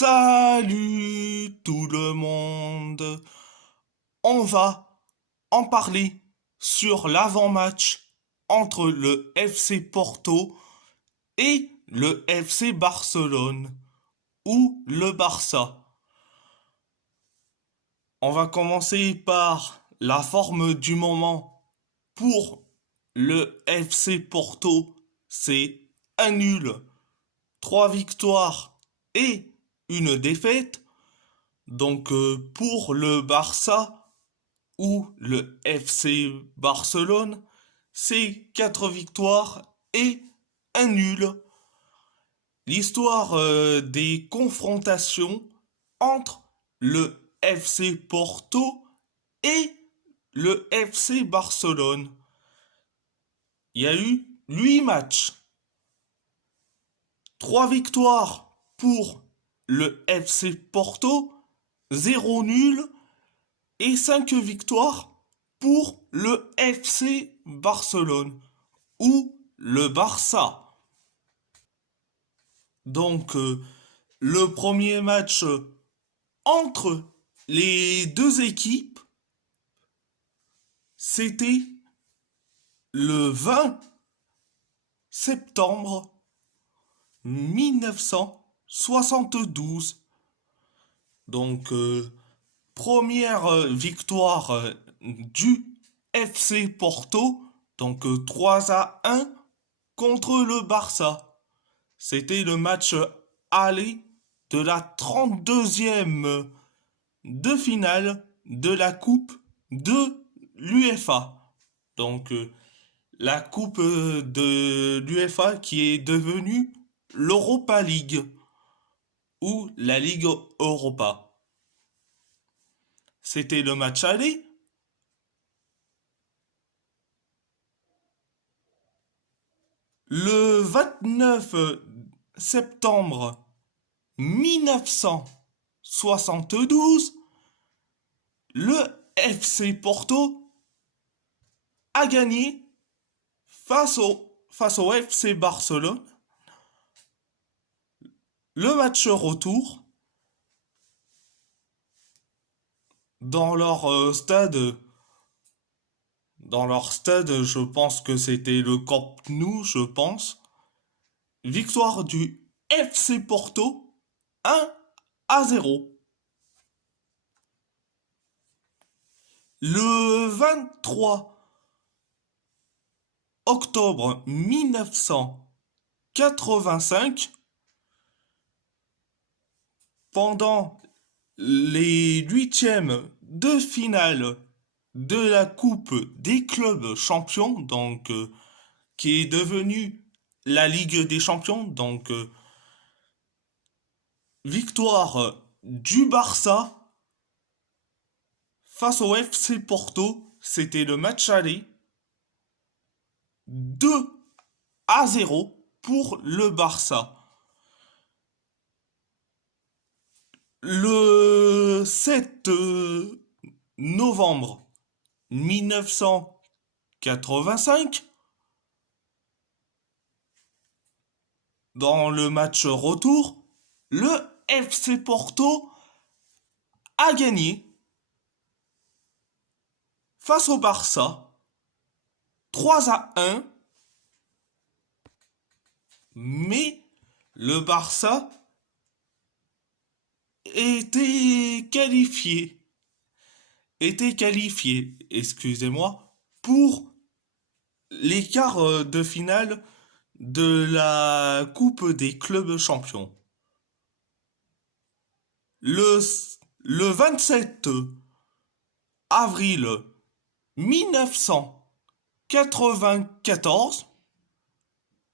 Salut tout le monde. On va en parler sur l'avant-match entre le FC Porto et le FC Barcelone ou le Barça. On va commencer par la forme du moment. Pour le FC Porto, c'est un nul, 3 victoires et une défaite. Donc pour le Barça ou le FC Barcelone, c'est 4 victoires et un nul. L'histoire des confrontations entre le FC Porto et le FC Barcelone. Il y a eu 8 matchs. 3 victoires pour le FC Porto, 0 nul et 5 victoires pour le FC Barcelone ou le Barça. Donc le premier match entre les deux équipes, c'était le 20 septembre 1972. Donc première victoire du FC Porto, donc 3-1 contre le Barça. C'était le match aller de la 32e de finale de la Coupe de l'UEFA. Donc la Coupe de l'UEFA qui est devenue l'Europa League ou la Ligue Europa. C'était le match aller. Le 29 septembre 1972, le FC Porto a gagné face au FC Barcelone le match retour dans leur stade. Dans leur stade, je pense que c'était le Camp Nou, je pense. Victoire du FC Porto 1-0. Le 23 octobre 1985, pendant les huitièmes de finale de la Coupe des clubs champions, donc qui est devenue la Ligue des champions, donc victoire du Barça face au FC Porto, c'était le match aller, 2-0 pour le Barça. Le 7 novembre 1985, dans le match retour, le FC Porto a gagné face au Barça 3-1, mais le Barça était qualifié, excusez-moi, pour les quarts de finale de la Coupe des clubs champions. Le, le 27 avril 1994,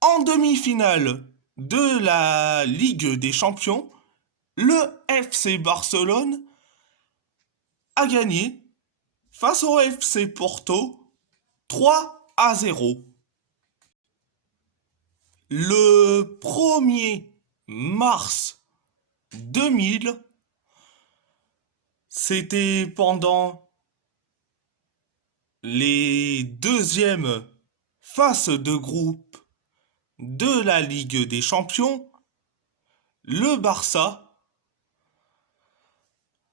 en demi-finale de la Ligue des champions, le FC Barcelone a gagné face au FC Porto 3-0. Le 1er mars 2000, c'était pendant les deuxièmes phases de groupe de la Ligue des Champions, le Barça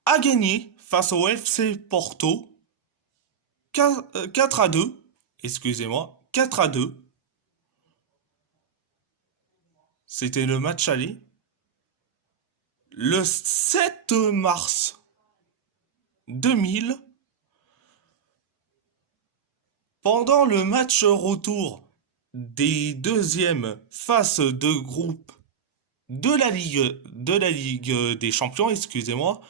a gagné face au FC Porto 4-2. Excusez-moi, 4-2. C'était le match aller. Le 7 mars 2000, pendant le match retour des deuxièmes phases de groupe de la Ligue des Champions, excusez-moi,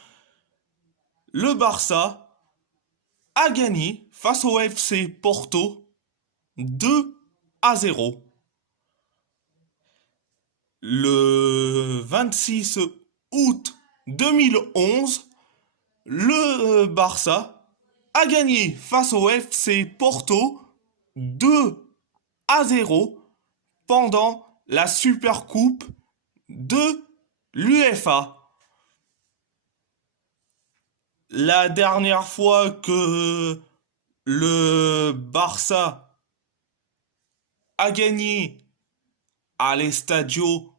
le Barça a gagné face au FC Porto 2-0. Le 26 août 2011, le Barça a gagné face au FC Porto 2-0 pendant la Supercoupe de l'UEFA. La dernière fois que le Barça a gagné à l'Estadio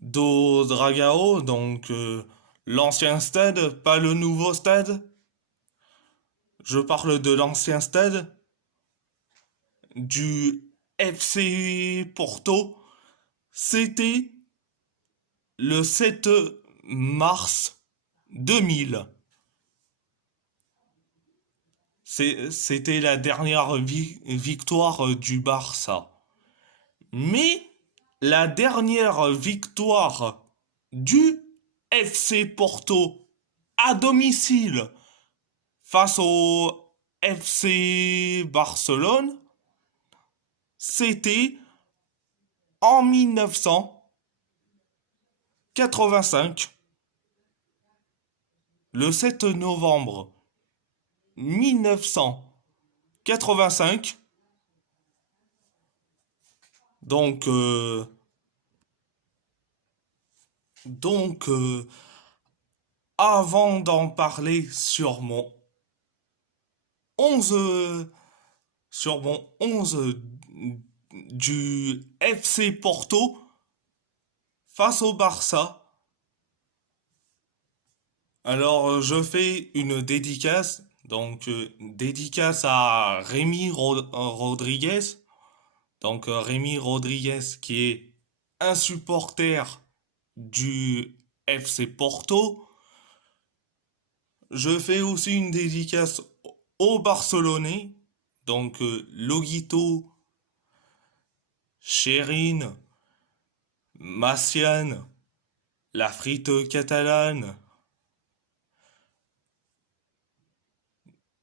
do Dragao, donc l'ancien stade, pas le nouveau stade. Je parle de l'ancien stade du FC Porto. C'était le 7 mars 2000. C'était la dernière victoire du Barça. Mais la dernière victoire du FC Porto à domicile face au FC Barcelone, c'était en 1985, le 7 novembre 1985. Donc, avant d'en parler onze, sur mon 11 du FC Porto face au Barça, alors je fais une dédicace, donc dédicace à Rémi Rodriguez, donc Rémi Rodriguez qui est un supporter du FC Porto. Je fais aussi une dédicace aux Barcelonais, donc Loguito, Chérine, Massiane, la frite catalane.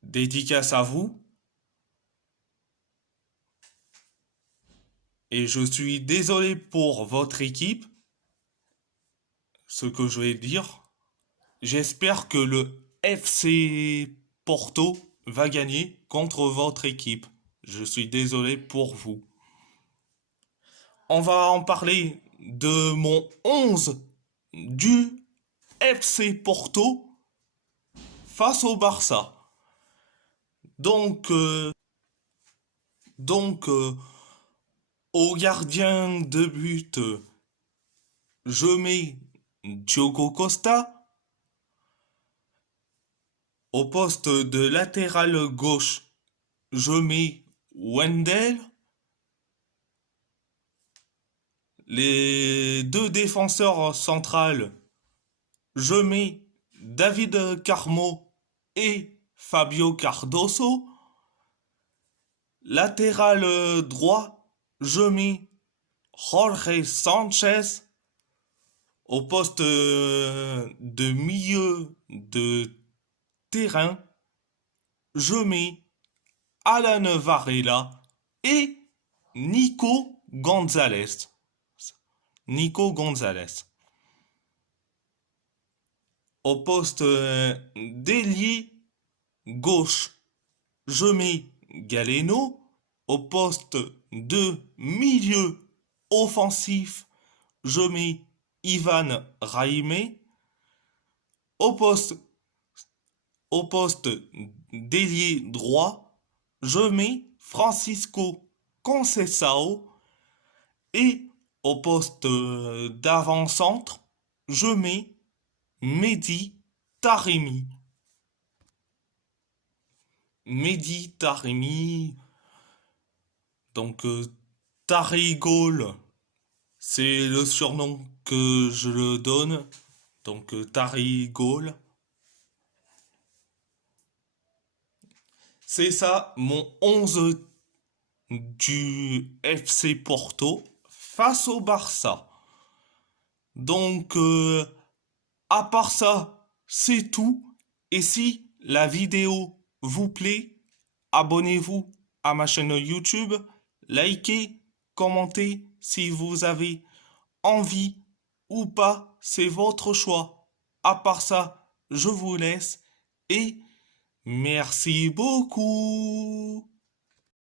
Dédicace à vous. Et je suis désolé pour votre équipe, ce que je vais dire. J'espère que le FC Porto va gagner contre votre équipe. Je suis désolé pour vous. On va en parler de mon 11 du FC Porto face au Barça. Donc, donc au gardien de but, je mets Diogo Costa. Au poste de latéral gauche, je mets Wendell. Les deux défenseurs centrales, je mets David Carmo et Fabio Cardoso. Latéral droit, je mets Jorge Sanchez. Au poste de milieu de terrain, je mets Alan Varela et Nico Gonzalez. Nico Gonzalez. Au poste d'ailier gauche, je mets Galeno. Au poste de milieu offensif, je mets Ivan Raime. Au poste, au poste d'ailier droit, je mets Francisco Conceição. Et au poste d'avant-centre, je mets Mehdi Taremi. Mehdi Taremi. Donc, Tarigol, c'est le surnom que je le donne. Donc, Tarigol. C'est ça, mon 11 du FC Porto face au Barça. Donc, à part ça, c'est tout. Et si la vidéo vous plaît, abonnez-vous à ma chaîne YouTube, likez, commentez si vous avez envie ou pas, c'est votre choix. À part ça, je vous laisse et merci beaucoup.